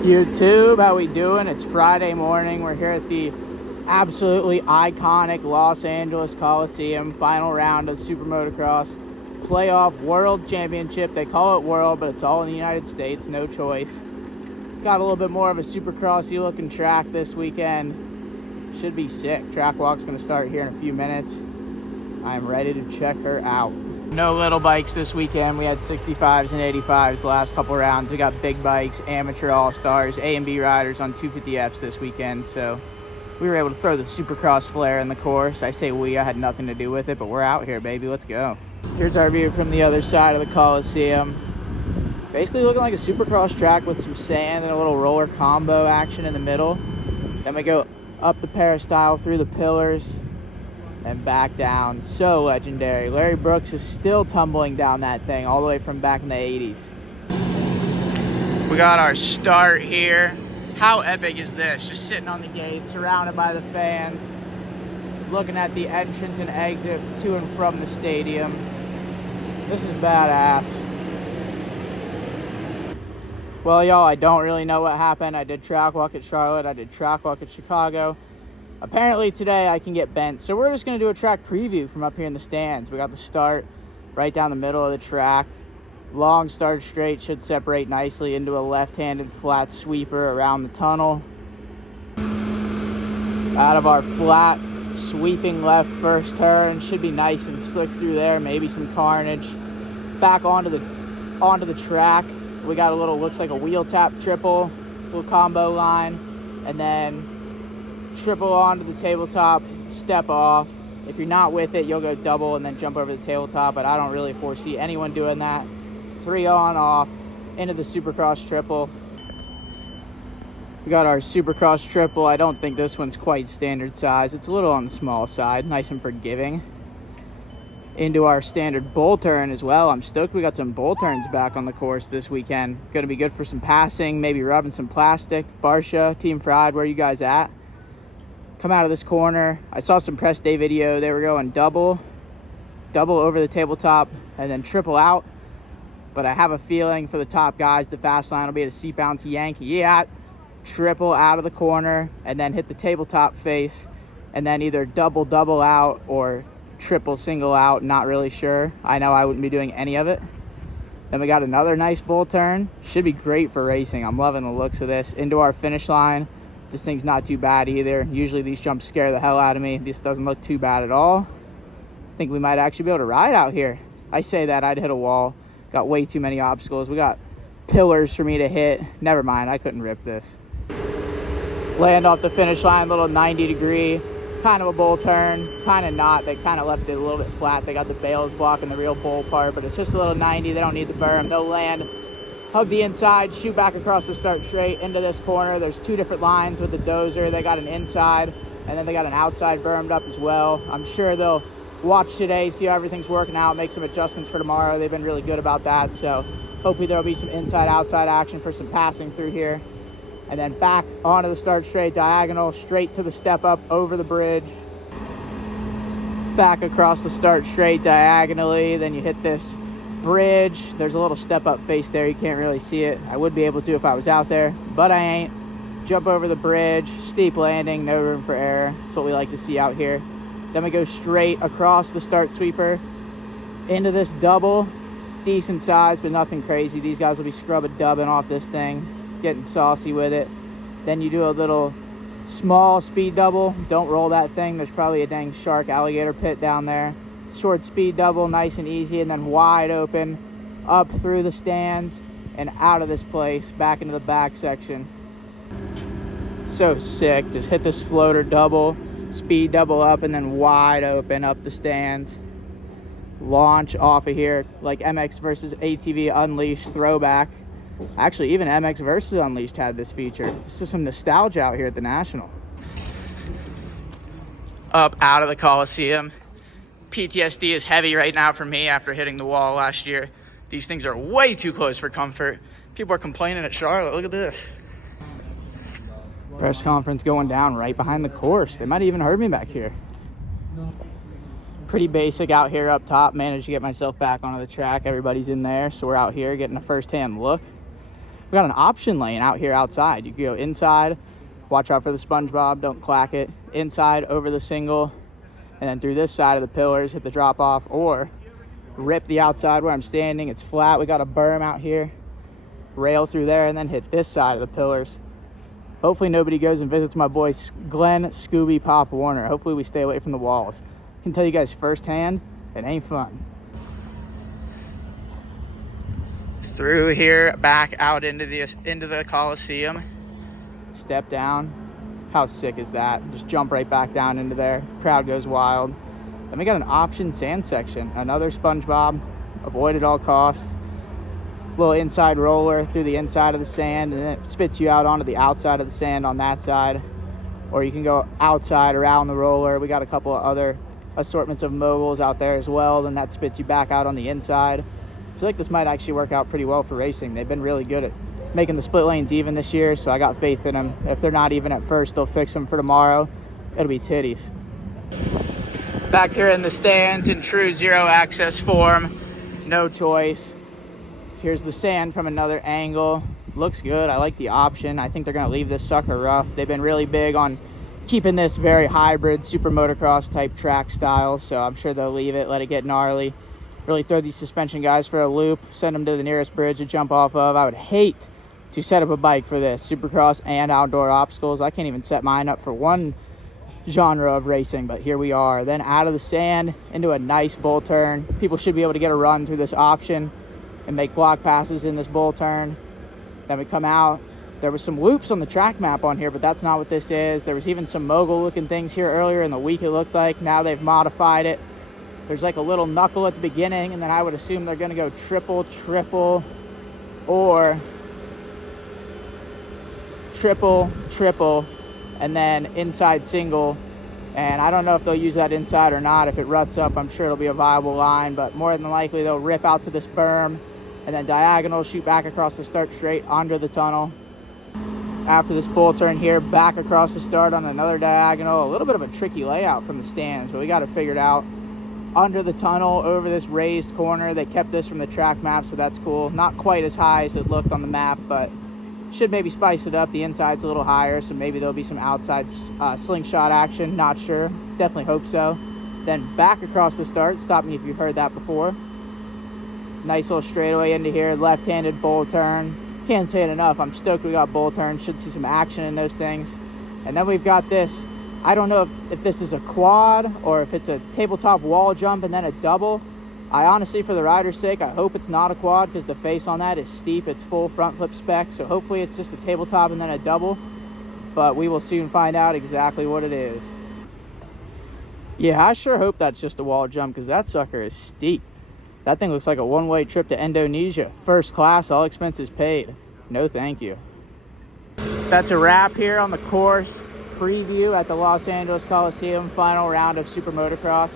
YouTube, how we doing? It's Friday morning. We're here at the absolutely iconic Los Angeles Coliseum, final round of SuperMotocross Playoff World Championship. They call it World, but it's all in the United States, no choice. Got a little bit more of a Supercrossy looking track this weekend. Should be sick. Track walk's gonna start here in a few minutes. I'm ready to check her out. No little bikes this weekend. We had 65s and 85s the last couple rounds. We got big bikes, amateur all-stars, A and B riders on 250Fs this weekend. So we were able to throw the Supercross flair in the course. I say we, I had nothing to do with it, but we're out here, baby. Let's go. Here's our view from the other side of the Coliseum. Basically looking like a Supercross track with some sand and a little roller combo action in the middle. Then we go up the peristyle through the pillars and back down. So legendary. Larry Brooks is still tumbling down that thing all the way from back in the 80s. We got our start here. How epic is this? Just sitting on the gate, surrounded by the fans, looking at the entrance and exit to and from the stadium. This is badass. Well, y'all, I don't really know what happened. I did track walk at Charlotte. I did track walk at Chicago. Apparently today I can get bent, so we're just going to do a track preview from up here in the stands. We got the start right down the middle of the track. Long start straight, should separate nicely into a left-handed flat sweeper around the tunnel. Out of our flat sweeping left first turn, should be nice and slick through there, maybe some carnage. Back onto the track. We got a little, looks like a wheel tap triple, little combo line, and then triple onto the tabletop, step off. If you're not with it, you'll go double and then jump over the tabletop, but I don't really foresee anyone doing that. 3 on, off, into the Supercross triple. We got our Supercross triple. I don't think this one's quite standard size. It's a little on the small side, nice and forgiving. Into our standard bull turn as well. I'm stoked we got some bull turns back on the course this weekend. Gonna be good for some passing, maybe rubbing some plastic. Barsha, Team Fried, where are you guys at? Come out of this corner. I saw some press day video. They were going double over the tabletop and then triple out. But I have a feeling for the top guys, the fast line will be at a seat bounce yank. Yeah, triple out of the corner and then hit the tabletop face and then either double out or triple single out. Not really sure. I know I wouldn't be doing any of it. Then we got another nice bull turn. Should be great for racing. I'm loving the looks of this. Into our finish line. This thing's not too bad either. Usually these jumps scare the hell out of me. This doesn't look too bad at all. I think we might actually be able to ride out here. I say that, I'd hit a wall. Got way too many obstacles. We got pillars for me to hit. Never mind, I couldn't rip this. Land off the finish line, little 90-degree, kind of a bull turn, kind of not. They kind of left it a little bit flat. They got the bales blocking the real bull part, but it's just a little 90. They don't need the berm. They'll land, hug the inside, shoot back across the start straight into this corner. There's 2 different lines with the dozer. They got an inside and then they got an outside bermed up as well. I'm sure they'll watch today, see how everything's working out, make some adjustments for tomorrow. They've been really good about that, so hopefully there'll be some inside outside action for some passing through here. And then back onto the start straight, diagonal, straight to the step up over the bridge. Back across the start straight diagonally, then you hit this bridge. There's a little step up face there, you can't really see it. I would be able to if I was out there, but I ain't. Jump over the bridge, steep landing, no room for error. That's what we like to see out here. Then we go straight across the start sweeper into this double. Decent size, but nothing crazy. These guys will be dubbing off this thing, getting saucy with it. Then you do a little small speed double. Don't roll that thing. There's probably a dang shark alligator pit down there. Short speed double, nice and easy, and then wide open up through the stands and out of this place back into the back section. So sick. Just hit this floater double, speed double up, and then wide open up the stands. Launch off of here like MX versus ATV Unleashed throwback. Actually, even MX versus Unleashed had this feature. This is some nostalgia out here at the National. Up out of the Coliseum. PTSD is heavy right now for me after hitting the wall last year. These things are way too close for comfort. People are complaining at Charlotte. Look at this. Press conference going down right behind the course. They might have even heard me back here. Pretty basic out here up top. Managed to get myself back onto the track. Everybody's in there, so we're out here getting a first-hand look. We got an option lane out here outside. You can go inside, watch out for the SpongeBob, don't clack it. Inside over the single, and then through this side of the pillars, hit the drop off, or rip the outside where I'm standing. It's flat. We got a berm out here, rail through there, and then hit this side of the pillars. Hopefully nobody goes and visits my boy Glenn Scooby Pop Warner. Hopefully we stay away from the walls. I can tell you guys firsthand, it ain't fun. Through here, back out into the Coliseum. Step down. How sick is that? Just jump right back down into there. Crowd goes wild. Then we got an option sand section. Another SpongeBob. Avoid at all costs. Little inside roller through the inside of the sand, and then it spits you out onto the outside of the sand on that side. Or you can go outside around the roller. We got a couple of other assortments of moguls out there as well, and that spits you back out on the inside. I feel like this might actually work out pretty well for racing. They've been really good at making the split lanes even this year, so I got faith in them. If they're not even at first, they'll fix them for tomorrow. It'll be titties. Back here in the stands in true zero access form. No choice. Here's the sand from another angle. Looks good. I like the option. I think they're going to leave this sucker rough. They've been really big on keeping this very hybrid SuperMotocross type track style, so I'm sure they'll leave it, let it get gnarly. Really throw these suspension guys for a loop, send them to the nearest bridge to jump off of. I would hate to set up a bike for this. Supercross and outdoor obstacles. I can't even set mine up for one genre of racing, but here we are. Then out of the sand into a nice bull turn. People should be able to get a run through this option and make block passes in this bull turn. Then we come out. There was some loops on the track map on here, but that's not what this is. There was even some mogul looking things here earlier in the week, it looked like. Now they've modified it. There's like a little knuckle at the beginning, and then I would assume they're going to go triple, or triple, and then inside single. And I don't know if they'll use that inside or not. If it ruts up, I'm sure it'll be a viable line, but more than likely they'll rip out to this berm and then diagonal, shoot back across the start straight under the tunnel. After this bull turn here, back across the start on another diagonal. A little bit of a tricky layout from the stands, but we got it figured out. Under the tunnel, over this raised corner. They kept this from the track map, so that's cool. Not quite as high as it looked on the map, but should maybe spice it up. The inside's a little higher, so maybe there'll be some outside slingshot action. Not sure. Definitely hope so. Then back across the start. Stop me if you've heard that before. Nice little straightaway into here. Left-handed bull turn. Can't say it enough. I'm stoked we got bull turn. Should see some action in those things. And then we've got this. I don't know if this is a quad or if it's a tabletop wall jump and then a double. I honestly, for the rider's sake, I hope it's not a quad because the face on that is steep. It's full front flip spec, so hopefully it's just a tabletop and then a double. But we will soon find out exactly what it is. Yeah, I sure hope that's just a wall jump because that sucker is steep. That thing looks like a one-way trip to Indonesia. First class, all expenses paid. No thank you. That's a wrap here on the course preview at the Los Angeles Coliseum, final round of SuperMotocross.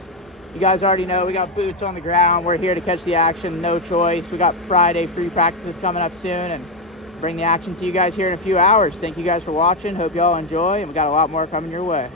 You guys already know we got boots on the ground. We're here to catch the action, no choice. We got Friday free practices coming up soon and bring the action to you guys here in a few hours. Thank you guys for watching. Hope y'all enjoy, and we got a lot more coming your way.